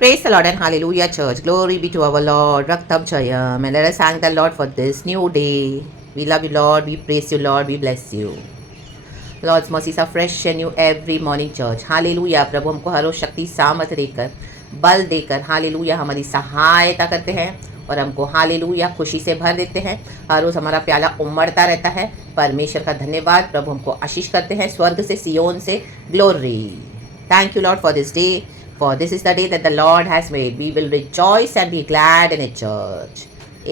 Praise the Lord and hallelujah, church. Glory be to our Lord. Raktam Chayam. And let us thank the Lord for this new day. We love you, Lord. We praise you, Lord. We bless you. Lord's mercies are fresh and new every morning, church. Hallelujah. प्रभु हमको हर रोज शक्ति सामर्थ देकर, बल देकर, hallelujah हमारी सहायता करते हैं और हमको हालेलुया खुशी से भर देते हैं। हर रोज़ हमारा प्याला उमड़ता रहता है। परमेश्वर का धन्यवाद। प्रभु हमको आशीष करते हैं स्वर्ग से, सियोन से। Glory. Thank you Lord for this day. For this is the day that the Lord has made. We will rejoice and be glad in it, church.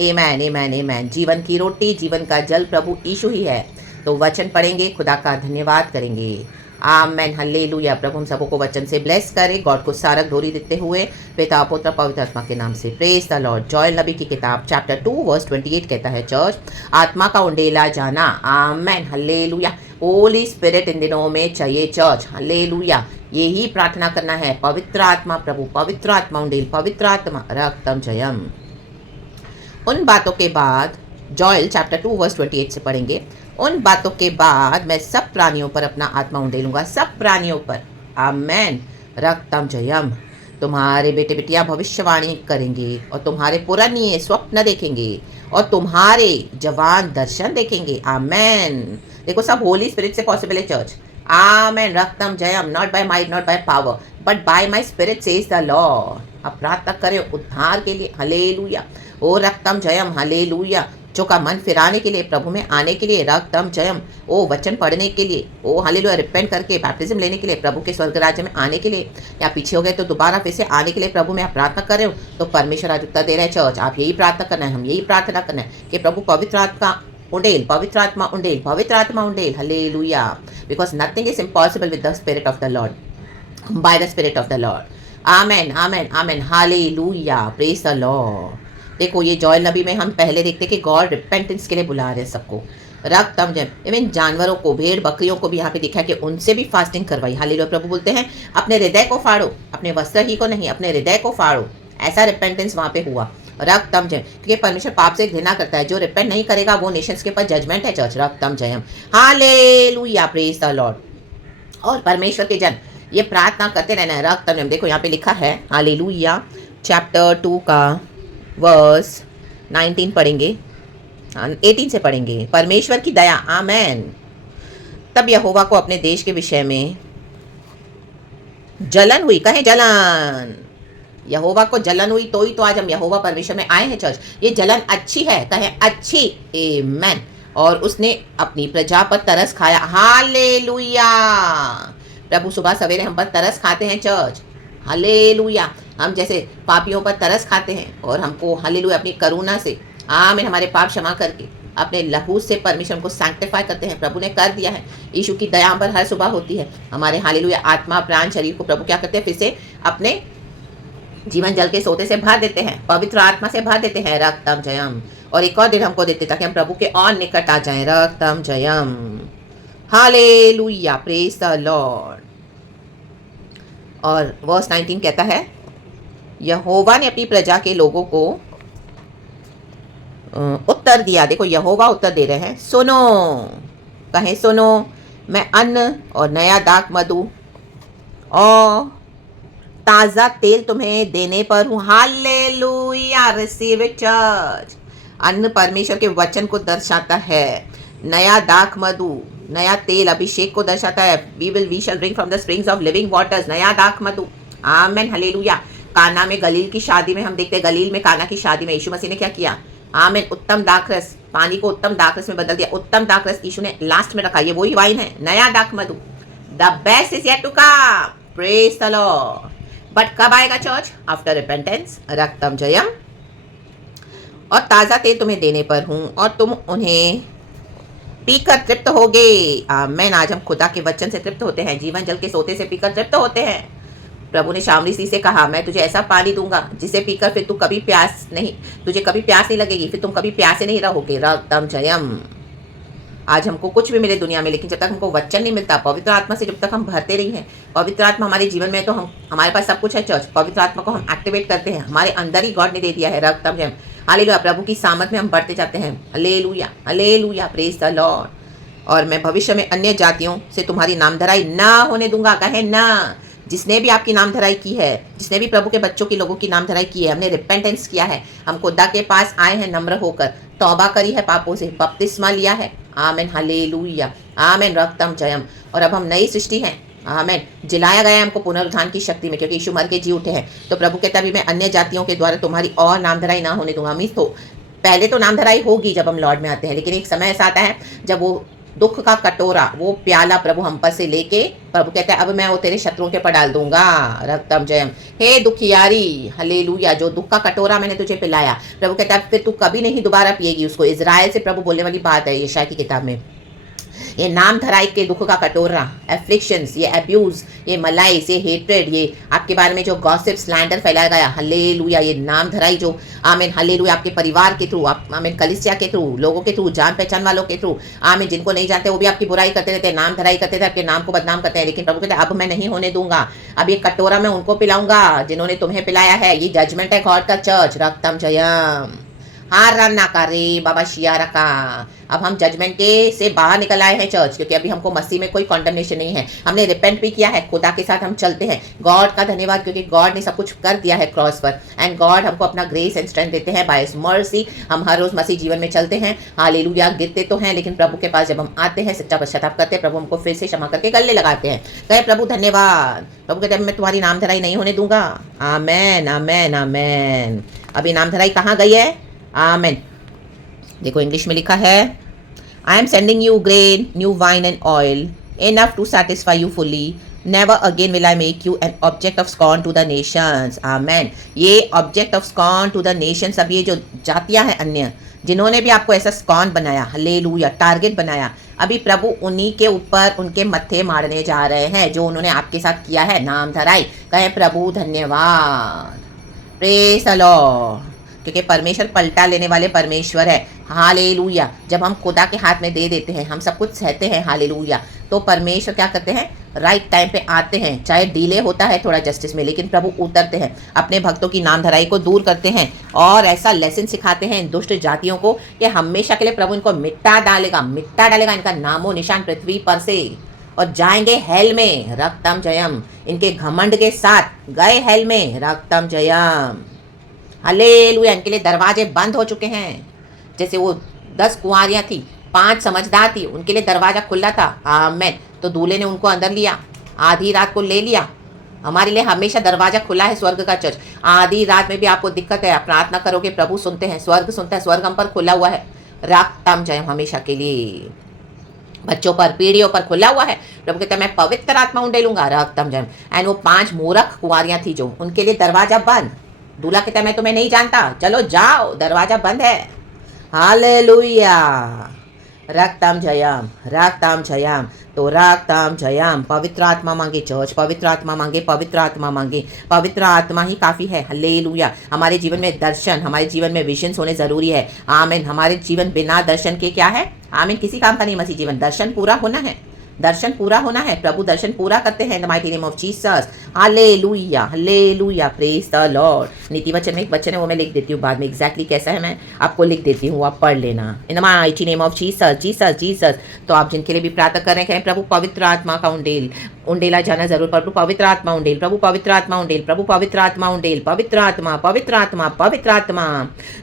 Amen, amen, amen. जीवन की रोटी, जीवन का जल प्रभु यीशु ही है। तो वचन पढ़ेंगे, खुदा का धन्यवाद करेंगे। आमेन, हालेलुया। प्रभु हम सबको वचन से ब्लेस करे। गॉड को सारक धोरी देते हुए पिता पुत्र पवित्र आत्मा के नाम से प्रेज द लॉर्ड। जोएल नबी की किताब चैप्टर 2 वर्स 28 कहता है, चर्च आत्मा का उंडेला जाना। आमेन, हालेलुया। होली स्पिरिट इन दिनों में चाहिए, चर्च। हालेलुया। यही प्रार्थना करना है। पवित्र आत्मा प्रभु, पवित्र आत्मा उंडेल, पवित्र आत्मा रक्तम जयम। उन बातों के बाद जोएल चैप्टर 2 वर्स 28 से पढ़ेंगे। उन बातों के बाद मैं सब प्राणियों पर अपना आत्मा उंडेलूंगा, सब प्राणियों पर। आमेन, रक्तम जयम। तुम्हारे बेटे बेटियां भविष्यवाणी करेंगे और तुम्हारे पुराने स्वप्न देखेंगे और तुम्हारे जवान दर्शन देखेंगे। आमेन। देखो सब होली स्पिरिट से पॉसिबल है, चर्च। आमेन, रक्तम जयम। Not by might, not by power, but by my spirit says the lord. अब प्रार्थना करें उद्धार के लिए। हालेलुया। ओ रक्तम जयम, हालेलुया। जो का मन फिराने के लिए, प्रभु में आने के लिए, रक्तम जयम। ओ वचन पढ़ने के लिए, ओ हालेलुया रिपेंट करके बैप्टिज्म लेने के लिए, प्रभु के स्वर्ग राज्य में आने के लिए, या पीछे हो गए तो दोबारा फिर से आने के लिए प्रभु में आप प्रार्थना कर रहे हो तो परमेश्वर आज उत्तर दे रहे हैं, चर्च। आप यही प्रार्थना करना है, हम यही प्रार्थना करना है कि प्रभु पवित्र आत्मा उंडेल, पवित्र आत्मा उंडेल, पवित्र आत्मा उंडेल। Hallelujah. Because nothing is impossible with the spirit of the lord, by the spirit of the lord. Amen, amen, amen. Hallelujah. Praise the lord. देखो ये जोएल नबी में हम पहले देखते कि गॉड रिपेंटेंस के लिए बुला रहे हैं सबको। रक्तम जयम। इवन जानवरों को, भेड़ बकरियों को भी यहाँ पे दिखा कि उनसे भी फास्टिंग करवाई। हालेलुया। प्रभु बोलते हैं अपने हृदय को फाड़ो, अपने वस्त्र ही को नहीं, अपने हृदय को फाड़ो। ऐसा रिपेंटेंस वहाँ पे हुआ। रक्तम जयम। क्योंकि परमेश्वर पाप से घृणा करता है। जो रिपेंट नहीं करेगा वो नेशंस के ऊपर जजमेंट है, चर्च। रक्तम जयम। हालेलुया। Praise the lord. और परमेश्वर के जन ये प्रार्थना करते रहना है। रक्तम जयम। देखो यहाँ पे लिखा है, हालेलुया चैप्टर 2 का वर्स 19 पढ़ेंगे, 18 से पढ़ेंगे। परमेश्वर की दया। आमेन। तब यहोवा को अपने देश के विषय में जलन हुई। कहें जलन। यहोवा को जलन हुई तो ही तो आज हम यहोवा परमेश्वर में आए हैं, चर्च। ये जलन अच्छी है, कहें अच्छी। आमेन। और उसने अपनी प्रजा पर तरस खाया। हालेलुया। प्रभु सुबह सवेरे हम पर तरस खाते हैं, चर्च। हालेलुया। हम जैसे पापियों पर तरस खाते हैं और हमको हालेलुया अपनी करुणा से, आमीन, हमारे पाप क्षमा करके अपने लहू से परमेश्वर हमको सैंक्टिफाई करते हैं। प्रभु ने कर दिया है। यीशु की दया हम पर हर सुबह होती है। हमारे हालेलुया आत्मा प्राण शरीर को प्रभु क्या करते हैं, फिर से अपने जीवन जल के सोते से भर देते हैं, पवित्र आत्मा से भर देते हैं। रक्तम जयम। और एक और दिन हमको देते ताकि हम प्रभु के और निकट आ जाएं। रक्तम जयम। हालेलुया। Praise the lord. और वर्स 19 कहता है, यहोवा ने अपनी प्रजा के लोगों को उत्तर दिया। देखो यहोवा उत्तर दे रहे हैं। सुनो, कहें सुनो, मैं अन्न और नया दाख मधु और ताज़ा तेल तुम्हें देने पर हूँ। हालेलुया। Receive it, church. अन्न परमेश्वर के वचन को दर्शाता है। नया दाख मधु, नया तेल अभिषेक को दर्शाता है। We shall drink from the springs of living waters. नया दाख मधु। आमेन, हालेलुया। काना में, गलील की शादी में हम देखते हैं, गलील में काना की शादी में यीशु मसीह ने क्या किया। आमेन। उत्तम दाखरस, पानी को उत्तम दाखरस में बदल दिया। उत्तम दाखरस यीशु ने लास्ट में रखा। ये वही वाइन है, नया दाख मधु। The best is yet to come. Praise the lord. But कब आएगा, चर्च? After repentance. रक्तम जयम। और ताज़ा तेल तुम्हें देने पर हूँ और तुम उन्हें पीकर तृप्त होगे। आमेन। आज हम खुदा के वचन से तृप्त होते हैं, जीवन जल के सोते से पीकर तृप्त होते हैं। प्रभु ने शामरी सी से कहा, मैं तुझे ऐसा पानी दूंगा जिसे पीकर फिर तू कभी प्यास नहीं, तुझे कभी प्यास नहीं लगेगी, फिर तुम कभी प्यासे नहीं रहोगे। रक्तम जयम। आज हमको कुछ भी मिले दुनिया में, लेकिन जब तक हमको वचन नहीं मिलता, पवित्र आत्मा से जब तक हम भरते नहीं हैं, पवित्र आत्मा हमारे जीवन में, तो हम, हमारे पास सब कुछ है, चर्च। पवित्र आत्मा को हम एक्टिवेट करते हैं, हमारे अंदर ही गॉड ने दे दिया है। रक्तम जयम। हालेलुया। प्रभु की सामत में हम बढ़ते जाते हैं। Hallelujah, hallelujah. Praise the lord. और मैं भविष्य में अन्य जातियों से तुम्हारी नामधराई ना होने दूंगा। कहे ना। जिसने भी आपकी नाम धराई की है, जिसने भी प्रभु के बच्चों की लोगों की नाम धराई की है, हमने रिपेंटेंस किया है, हम खुदा के पास आए हैं नम्र होकर, तौबा करी है पापों से, बपतिस्मा लिया है, आमेन, हालेलुया, आमेन, रक्तम जयम, और अब हम नई सृष्टि हैं, आमेन, जिलाया गया है हमको पुनरुत्थान की शक्ति में, क्योंकि यीशु मर के जी उठे हैं। तो प्रभु कहता है, मैं अन्य जातियों के द्वारा तुम्हारी और नाम धराई ना होने दूंगा। मीन्स तो पहले तो नाम धराई होगी जब हम लॉर्ड में आते हैं, लेकिन एक समय ऐसा आता है जब वो दुख का कटोरा, वो प्याला प्रभु हम पर से लेके, प्रभु कहता है अब मैं वो तेरे शत्रुओं के पर डाल दूंगा, रक्तम जयम, हे दुखियारी, हालेलुया, जो दुख का कटोरा मैंने तुझे पिलाया, प्रभु कहता है फिर तू कभी नहीं दोबारा पिएगी उसको। इजराइल से प्रभु बोलने वाली बात है यशायाह की किताब में। ये नाम धराई के दुख का कटोरा, एफ्लिक्शंस, ये अब्यूज, ये मलाइस, ये हेट्रेड, ये आपके बारे में जो गॉसिप, स्लैंडर फैलाया गया, हालेलुया, ये नाम धराई जो, आमीन, हालेलुया, आपके परिवार के थ्रू, आप आमीन, कलीसिया के थ्रू, लोगों के थ्रू, जान पहचान वालों के थ्रू, आमीन, जिनको नहीं जानते वो भी आपकी बुराई करते रहते हैं, नाम धराई करते थे, आपके नाम को बदनाम करते हैं, लेकिन प्रभु कहते हैं अब मैं नहीं होने दूंगा, अब ये कटोरा मैं उनको पिलाऊंगा जिन्होंने तुम्हें पिलाया है। ये जजमेंट है गॉड का चर्च, रक्तम जयम, हार रन करे बाबा शियारा का। अब हम जजमेंट के से बाहर निकल आए हैं चर्च, क्योंकि अभी हमको मसीह में कोई कॉन्डमनेशन नहीं है, हमने रिपेंट भी किया है, खुदा के साथ हम चलते हैं। गॉड का धन्यवाद, क्योंकि गॉड ने सब कुछ कर दिया है क्रॉस पर, एंड गॉड हमको अपना ग्रेस एंड स्ट्रेंथ देते हैं बाय हिज मर्सी। हम हर रोज मसीह जीवन में चलते हैं, हालेलुया, गिरते तो हैं, लेकिन प्रभु के पास जब हम आते हैं, सच्चा पश्चाताप करते हैं, प्रभु हमको फिर से क्षमा करके गले लगाते हैं। कहे प्रभु धन्यवाद। प्रभु कहते हैं मैं तुम्हारी नाम धराई नहीं होने दूंगा। आमेन, आमेन, आमेन। अभी नाम धराई कहाँ गई है? आमेन। देखो इंग्लिश में लिखा है, I am sending you grain, new wine and oil, enough to satisfy you fully, never again will I make you an object of scorn to the nations. Amen. ये object of scorn to the nations, अब ये जो जातियां हैं अन्य, जिन्होंने भी आपको ऐसा स्कॉर्न बनाया, हालेलुया, टारगेट बनाया, अभी प्रभु उन्हीं के ऊपर उनके मत्थे मारने जा रहे हैं जो उन्होंने आपके साथ किया है नाम धराई। कहे प्रभु धन्यवाद, प्रेज द लॉर्ड, क्योंकि परमेश्वर पलटा लेने वाले परमेश्वर है। हालेलुया। जब हम खुदा के हाथ में दे देते हैं, हम सब कुछ सहते हैं, हालेलुया, तो परमेश्वर क्या करते हैं? राइट टाइम पे आते हैं, चाहे डिले होता है थोड़ा जस्टिस में, लेकिन प्रभु उतरते हैं, अपने भक्तों की नाम धराई को दूर करते हैं और ऐसा लेसन सिखाते हैं इन दुष्ट जातियों को कि हमेशा के लिए प्रभु इनको मिटा डालेगा इनका नामो निशान पृथ्वी पर से, और जाएंगे हेल में, रक्तम जयम, इनके घमंड के साथ गए हेल में, रक्तम जयम, हालेलुया। इनके लिए दरवाजे बंद हो चुके हैं। जैसे वो 10 कुंवारियां थी, 5 समझदार थी, उनके लिए दरवाजा खुला था, आमेन, तो दूल्हे ने उनको अंदर लिया, आधी रात को ले लिया। हमारे लिए हमेशा दरवाजा खुला है स्वर्ग का चर्च। आधी रात में भी आपको दिक्कत है, आप प्रार्थना करोगे, प्रभु सुनते हैं, स्वर्ग सुनता है, स्वर्ग हम पर खुला हुआ है, रक्तम जयम, हमेशा के लिए। बच्चों पर, पीढ़ियों पर खुला हुआ है। प्रभु कहता है मैं पवित्र आत्मा उंडेलूंगा, रक्तम जयम। एंड वो 5 मूर्ख कुंवारियां थी जो, उनके लिए दरवाजा बंद। दूल्हा कहता है मैं तुम्हें नहीं जानता, चलो जाओ, दरवाजा बंद है। हालेलुया, रक्तम जयम, रक्तम जयम। तो रक्तम जयम, पवित्र आत्मा मांगे चर्च, पवित्र आत्मा मांगे, पवित्र आत्मा मांगे, पवित्र आत्मा ही काफ़ी है। हालेलुया। हमारे जीवन में दर्शन, हमारे जीवन में विजन्स होने ज़रूरी है। आमीन। हमारे जीवन बिना दर्शन के क्या है? आमीन, किसी काम का नहीं मसीह जीवन। दर्शन पूरा होना है, दर्शन पूरा होना है। प्रभु दर्शन पूरा करते हैं इन the mighty name of Jesus. Hallelujah, hallelujah, praise the Lord. नीति वचन में एक वचन है, वो मैं लिख देती हूँ बाद में, एग्जैक्टली कैसा है मैं आपको लिख देती हूँ, आप पढ़ लेना। इन the mighty name of Jesus, Jesus, Jesus. तो आप जिनके लिए भी प्रार्थना कर रहे हैं, प्रभु पवित्र आत्मा का उंडेला जाना जरूर। प्रभु पवित्र आत्मा उंडेल, प्रभु पवित्र आत्मा उंडेल, प्रभु पवित्र आत्मा उंडेल, पवित्र आत्मा, पवित्र आत्मा, पवित्र आत्मा।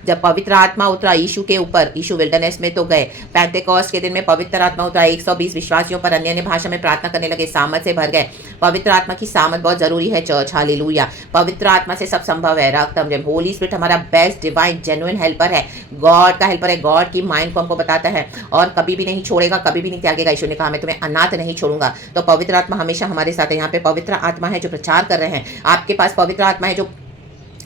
जब पवित्र आत्मा उतरा यीशु के ऊपर, यीशु विल्डरनेस में तो गए, पेंटेकोस्ट के दिन में पवित्र आत्मा उतरा, 120 विश्वासियों पर अन्य भाषा में प्रार्थना करने लगे, सामर्थ से भर गए। पवित्र आत्मा की सामर्थ बहुत जरूरी है चर्च। हालेलुया। पवित्र आत्मा से सब संभव है। रक्तम जब होली स्पिरिट हमारा बेस्ट डिवाइन जेन्युइन हेल्पर है, गॉड का हेल्पर है, गॉड की माइंड को हमको बताता है और कभी भी नहीं छोड़ेगा, कभी भी नहीं त्यागेगा। यीशु ने कहा मैं तुम्हें अनाथ नहीं छोड़ूंगा। तो पवित्र आत्मा हमेशा हमारे साथ है। यहाँ पे पवित्र आत्मा है जो प्रचार कर रहे हैं, आपके पास पवित्र आत्मा है जो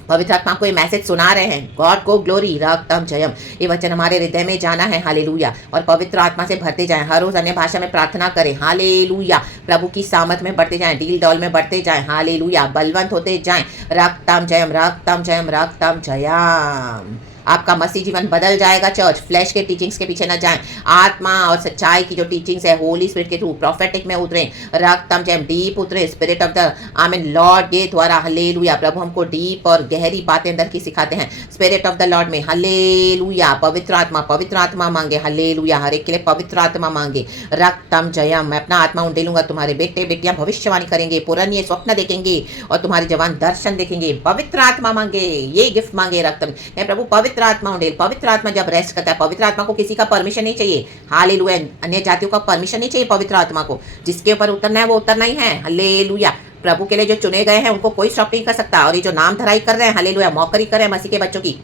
पवित्र आत्मा को ये मैसेज सुना रहे हैं। गॉड को ग्लोरी, रक्तम जयम। ये वचन हमारे हृदय में जाना है, हालेलुया। और पवित्र आत्मा से भरते जाएं, हर रोज अन्य भाषा में प्रार्थना करें, हालेलुया। प्रभु की सामर्थ में बढ़ते जाएं, डील डॉल में बढ़ते जाएं, हालेलुया। बलवंत होते जाएं, रक्तम जयम, रक्तम जयम, रक्तम जयम। आपका मसीह जीवन बदल जाएगा चर्च। फ्लैश के टीचिंग्स के पीछे न जाएं, आत्मा और सच्चाई की जो टीचिंग्स है होली स्पिरिट के थ्रू प्रोफेटिक में उतरे, रक्तम जैम डीप उतरे, स्पिरिट ऑफ द आमीन लॉर्ड के द्वारा। हालेलुया। प्रभु हमको डीप और गहरी बातें अंदर की सिखाते हैं स्पिरिट ऑफ द लॉर्ड में। हालेलुया। पवित्र आत्मा मांगे। हालेलुया। हर एक के लिए पवित्र आत्मा मांगे। रक्तम जयम। मैं अपना आत्मा उंडेलूंगा, तुम्हारे बेटे बेटियां भविष्यवाणी करेंगे, पुराने स्वप्न देखेंगे और तुम्हारे जवान दर्शन देखेंगे। पवित्र आत्मा मांगे, ये गिफ्ट मांगे रक्तम। प्रभु पवित्र आत्मा उंडेल। पवित्र आत्मा जब रेस्ट करता है, पवित्र आत्मा को किसी का परमिशन नहीं चाहिए। हालेलुया। अन्य जातियों का परमिशन नहीं चाहिए पवित्र आत्मा को। जिसके ऊपर उतरना है वो उतरना ही है। हालेलुया। प्रभु के लिए जो चुने गए हैं उनको कोई स्टॉप नहीं कर सकता। और ये जो नाम धराई कर रहे हैं, हालेलुया, मौकरी कर रहे हैं मसीह के बच्चों की,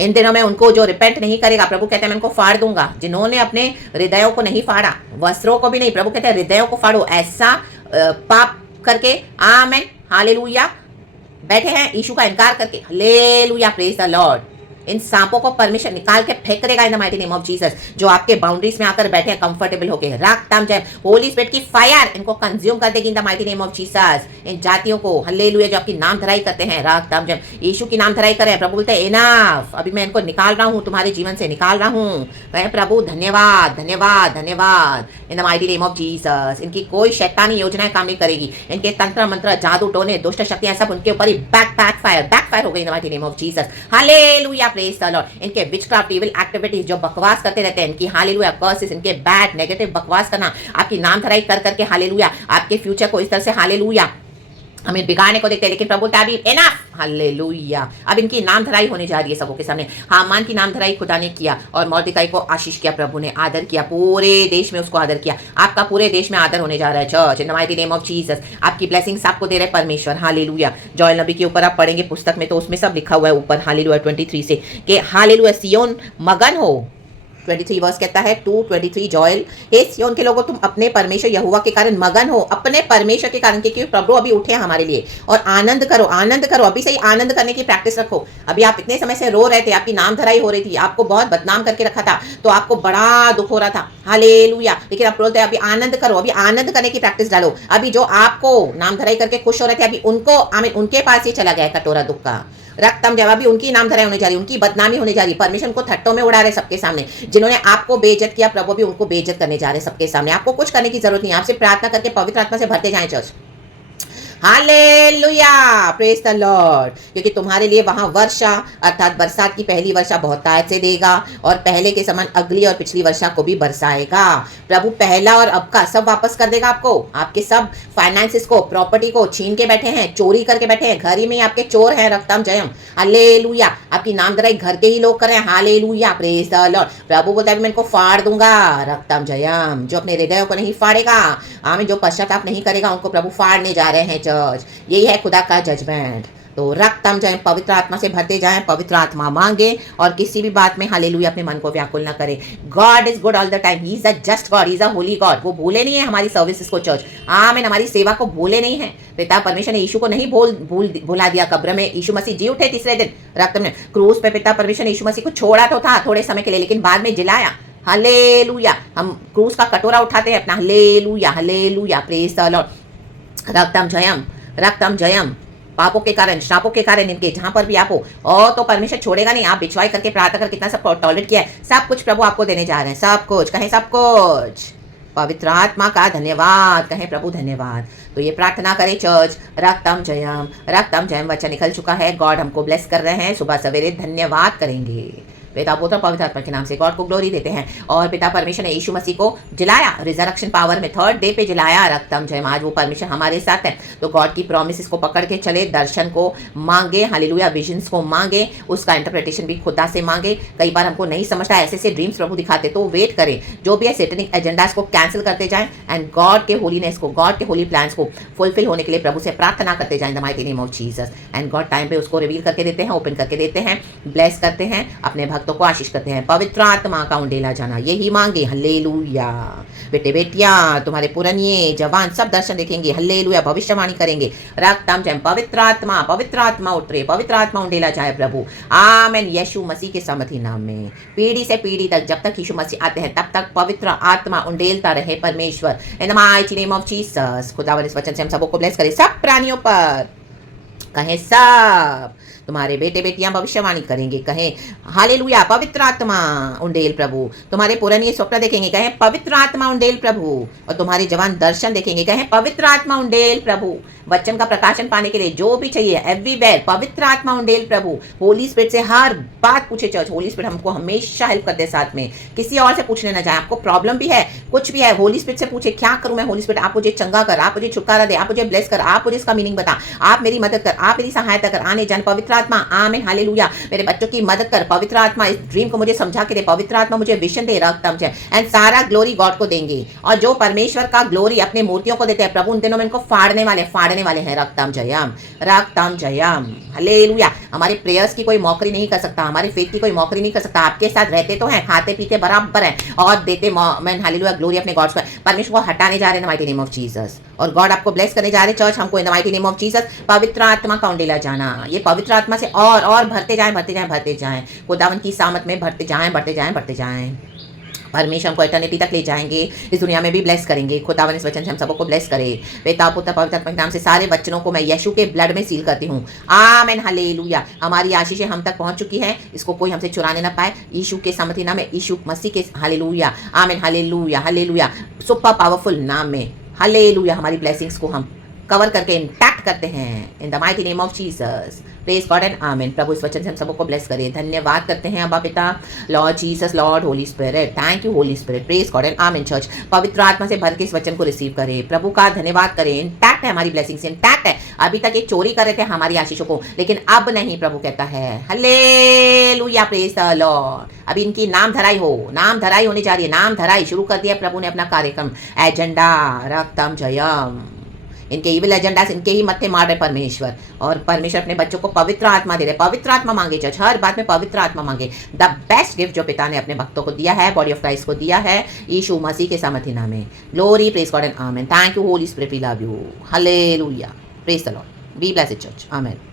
इन दिनों में उनको जो रिपेंट नहीं करेगा, प्रभु कहते हैं मैं उनको फाड़ दूंगा। जिन्होंने अपने हृदयों को नहीं फाड़ा, वस्त्रों को भी नहीं, प्रभु कहते हैं हृदयों को फाड़ो, ऐसा पाप करके। आमेन। हालेलुया। बैठे हैं यीशु का इनकार करके। हालेलुया। Praise the lord. इन सांपों को परमिशन निकाल के फेंक देगा in the mighty name of Jesus, जो आपके बाउंड्रीज में आकर बैठे हैं कंफर्टेबल होके। रागताम जय। होली स्पिरिट की फायर इनको कंज्यूम कर देगी in the mighty name of Jesus. इन जातियों को हालेलुया जो आपकी नाम धराई करते हैं, रागताम जय, यीशु की नाम धराई करें। प्रभु बोलते हैं इनफ, अभी मैं इनको निकाल रहा हूँ, तुम्हारे जीवन से निकाल रहा हूँ। कहे प्रभु धन्यवाद धन्यवाद धन्यवाद इन the mighty name of Jesus. इनकी कोई शैतानी योजनाएं काम नहीं करेगी। इनके तंत्र मंत्र जादू टोने दुष्ट शक्तियां सब उनके ऊपर ही बैकफायर हो गई इन the mighty name of Jesus. Hallelujah. Praise the Lord. इनके विचक्राफ्ट इविल एक्टिविटीज जो बकवास करते रहते हैं, इनकी हालेलुया कर्सेस, इनके बैड नेगेटिव बकवास करना, आपकी नाम धराई कर करके हालेलुया आपके फ्यूचर को इस तरह से हालेलुया हमें बिगाड़ने को देखते हैं, लेकिन प्रभु बोलता है अभी एनफ। हालेलुया। अब इनकी नाम धराई होने जा रही है सबों के सामने। हामान की नाम धराई खुदा ने किया और मोर्देकाई को आशीष किया, प्रभु ने आदर किया, पूरे देश में उसको आदर किया। आपका पूरे देश में आदर होने जा रहा है church in the mighty name of Jesus. आपकी ब्लेसिंग्स आपको दे रहे हैं परमेश्वर। हालेलुया। जोएल नबी के ऊपर आप पढ़ेंगे पुस्तक में तो उसमें सब लिखा हुआ है ऊपर हालेलुया 23 से कि हालेलुया सियोन मगन हो। 23 वर्स कहता है 2:23 जोएल, हे सियोन के लोगों तुम अपने परमेश्वर यहोवा के कारण मगन हो, अपने परमेश्वर के कारण, क्योंकि प्रभु अभी उठे हैं हमारे लिए। और आनंद करो, आनंद करो। अभी से ही आनंद करने की प्रैक्टिस रखो। अभी आप इतने समय से रो रहे थे, आपकी नाम धराई हो रही थी, आपको बहुत बदनाम करके रखा था, तो आपको बड़ा दुख हो रहा था। हालेलुया। लेकिन आप बोलते हैं अभी आनंद करो, अभी आनंद करने की प्रैक्टिस डालो। अभी जो आपको नाम धराई करके खुश हो रहे थे, अभी उनको आमीन उनके पास ही चला गया कटोरा दुख का। रक्तम जब अभी उनकी नाम धराई होने जा रही, उनकी बदनामी होने जा रही। परमेश्वर को थट्टों में उड़ा रहे सबके सामने। जिन्होंने आपको बेइज्जत किया, प्रभु भी उनको बेइज्जत करने जा रहे सबके सामने। आपको कुछ करने की जरूरत नहीं है, आपसे प्रार्थना करके पवित्र आत्मा से भरते जाएं church. Hallelujah. Praise the Lord. क्योंकि तुम्हारे लिए वहां वर्षा अर्थात बरसात की पहली वर्षा बहुतायत से देगा और पहले के समान अगली और पिछली वर्षा को भी बरसाएगा। प्रभु पहला और अब का सब वापस कर देगा आपको। आपके सब फाइनेंसेस को, प्रॉपर्टी को छीन के बैठे हैं, चोरी करके बैठे हैं, घर ही में आपके चोर हैं। रक्तम जयम। हालेलुया। आपकी नाम धराई घर के ही लोग कर रहे हैं। हालेलुया। Praise the lord. प्रभु बोलता है मैं इनको फाड़ दूंगा। रक्तम जयम। जो अपने हृदयों को नहीं फाड़ेगा, आमीन, जो पश्चाताप नहीं करेगा, उनको प्रभु फाड़ने जा रहे हैं चर्च। यही है खुदा का जजमेंट। तो रक्तम जाए, पवित्र आत्मा से भरते जाएं, पवित्र आत्मा मांगे और किसी भी बात में हालेलुया अपने मन को व्याकुल न करें। God is good all the time. He is a just God, he is a Holi God. वो भूले नहीं है हमारी सर्विसेज को चर्च। आमीन। हमारी सेवा को भूले नहीं है। पिता परमेश्वर ने यीशु को नहीं भुला दिया। कब्र में यीशु मसीह जी उठे तीसरे दिन। रक्तम ने क्रूस पे पिता परमेश्वर ने यीशु मसीह को छोड़ा तो था थोड़े समय के लिए, लेकिन बाद में जिलाया। हालेलुया। हम क्रूस का कटोरा उठाते हैं अपना। Hallelujah. Hallelujah. Praise the lord. रक्तम जयम। रक्तम जयम। पापों के कारण, श्रापों के कारण, इनके जहां पर भी आप हो, और तो परमेश्वर छोड़ेगा नहीं। आप बिछवाई करके प्रार्थना कर कितना सब टॉलरेट किया है, सब कुछ प्रभु आपको देने जा रहे हैं। सब कुछ कहें, सब कुछ। पवित्र आत्मा का धन्यवाद कहें, प्रभु धन्यवाद। तो ये प्रार्थना करें चर्च। रक्तम जयम। रक्तम जयम वचन निकल चुका है। गॉड हमको ब्लेस कर रहे हैं। सुबह सवेरे धन्यवाद करेंगे। पिता पुत्र पवित्र आत्मा के नाम से गॉड को ग्लोरी देते हैं। और पिता परमेश्वर ने यीशु मसीह को जिलाया रिजरेक्शन पावर में, थर्ड डे पे जिलाया। रक्तम जय। आज वो परमेश्वर हमारे साथ है। तो गॉड की प्रॉमिसेस को पकड़ के चले, दर्शन को मांगे, हालेलुया, विजन्स को मांगे, उसका इंटरप्रिटेशन भी खुदा से मांगे। कई बार हमको नहीं समझता, ऐसे ऐसे ड्रीम्स प्रभु दिखाते, तो वेट करें। जो भी है सेटनिक एजेंडास को कैंसिल करते जाएं एंड गॉड के होलीनेस को, गॉड के होली प्लान्स को फुलफिल होने के लिए प्रभु से प्रार्थना करते जाएं the mighty name of Jesus. And God time पे उसको रिवील करके देते हैं, ओपन करके देते हैं, ब्लेस करते हैं, अपने भक्तों को आशीष करते हैं। पवित्र आत्मा का उंडेला जाना, यही मांगे। हल्लेलुया। बेटे बेटियां, तुम्हारे पुरानिए जवान सब दर्शन देखेंगे। हल्लेलुया। भविष्यवाणी करेंगे। रक्तम जय। पवित्र आत्मा उतरे, पवित्र आत्मा उंडेला जाए प्रभु। आमीन। यीशु मसीह के समर्थी नाम में पीढ़ी से पीढ़ी तक, जब तक यीशु मसीह आते हैं तब तक पवित्र आत्मा उंडेलता रहे परमेश्वर। इन the mighty name of Jesus. खुदावन इस वचन से हम सबको ब्लेस करे, सब प्राणियों पर कहें सब। तुम्हारे बेटे बेटियां भविष्यवाणी करेंगे, कहें हालेलुया पवित्र आत्मा उंडेल प्रभु। तुम्हारे पुरानी स्वप्न देखेंगे, कहें पवित्र आत्मा उंडेल प्रभु। और तुम्हारे जवान दर्शन देखेंगे, कहें पवित्र आत्मा उंडेल प्रभु। वचन का प्रकाशन पाने के लिए जो भी चाहिए एवरीवेयर पवित्र आत्मा उंडेल प्रभु। होली स्पिरिट से हर बात पूछे चर्च। होली स्पिरिट हमको हमेशा हेल्प करते हैं साथ में, किसी और से पूछने ना जाए। आपको प्रॉब्लम भी है, कुछ भी है, होली स्पिरिट से पूछे क्या करूं मैं। होली स्पिरिट आप मुझे चंगा कर, आप मुझे छुटकारा दे, आप मुझे ब्लेस कर, आप मुझे इसका मीनिंग बता, आप मेरी मदद कर, आप मेरी सहायता कर। आने जान पवित्र आत्मा आमीन हालेलुया। मेरे बच्चों की मदद कर पवित्र आत्मा, इस ड्रीम को मुझे समझा के दे पवित्र आत्मा, मुझे विजन दे रक्तम से। एंड सारा ग्लोरी गॉड को देंगे। और जो परमेश्वर का ग्लोरी अपने मूर्तियों को देते हैं प्रभु, उन दिनों में इनको फाड़ने वाले हैं। रक्तम जयम, रक्तम जयम हालेलुया। हमारे प्रेयर्स की कोई मौकरी नहीं कर सकता, हमारे फेथ की कोई मौकरी नहीं कर सकता। आपके साथ रहते तो हैं, खाते पीते बराबर है और देते मैन हालेलुया ग्लोरी अपने गॉड्स पर। परमेश्वर को हटाने जा रहे हैं इन the mighty name of Jesus. और गॉड आपको ब्लेस करने जा रहे हैं चर्च, हमको इन the mighty name of Jesus. पवित्र आत्मा का उंडेला जाना, ये पवित्र आत्मा से और भरते जाएं। खुदावन की सामत में भरते जाएं। परमेश्वर हमको एटर्निटी तक ले जाएंगे, इस दुनिया में भी ब्लेस करेंगे। खुदावन इस वचन से हम सबको ब्लेस करे। पिता पुत्र पवित्र आत्मा के नाम से सारे वचनों को मैं यीशु के ब्लड में सील करती हूँ। आमीन हालेलुया। हमारी आशीषें हम तक पहुंच चुकी हैं, इसको कोई हमसे चुराने ना पाए। यीशु के सामर्थी नाम में, यीशु मसीह के हालेलुया आमीन हालेलुया सुपर पावरफुल नाम में हालेलुया। हमारी ब्लेसिंग्स को हम कवर करके इंटैक्ट करते हैं इन the mighty name of Jesus. Praise God and आमीन। प्रभु इस वचन से हम सबको ब्लेस करें। धन्यवाद करते हैं अब्बा पिता, Lord Jesus, Lord Holi spirit. Thank you Holy spirit. Praise God and आमीन। चर्च पवित्र आत्मा से भर के इस वचन को रिसीव करें। प्रभु का धन्यवाद करें। इंटैक्ट है हमारी ब्लेसिंग्स, इंटैक्ट है। अभी तक ये चोरी कर रहे थे हमारी आशीषों को, लेकिन अब नहीं। प्रभु कहता है हालेलुया प्रेज द लॉर्ड। अभी इनकी नाम धराई होने जा रही है। नाम धराई शुरू कर दिया प्रभु ने अपना कार्यक्रम, एजेंडा रक्तम जयम। इनके इविल एजेंडा से इनके ही मत्थे मार रहे परमेश्वर। और परमेश्वर अपने बच्चों को पवित्र आत्मा दे रहे। पवित्र आत्मा मांगे चर्च, हर बात में पवित्र आत्मा मांगे। द बेस्ट गिफ्ट जो पिता ने अपने भक्तों को दिया है, बॉडी ऑफ क्राइस्ट को दिया है, यीशु मसीह के सामर्थी नाम में। Glory praise God and amen. Thank you Holy Spirit, we love you hallelujah. Praise the Lord, be blessed church, amen.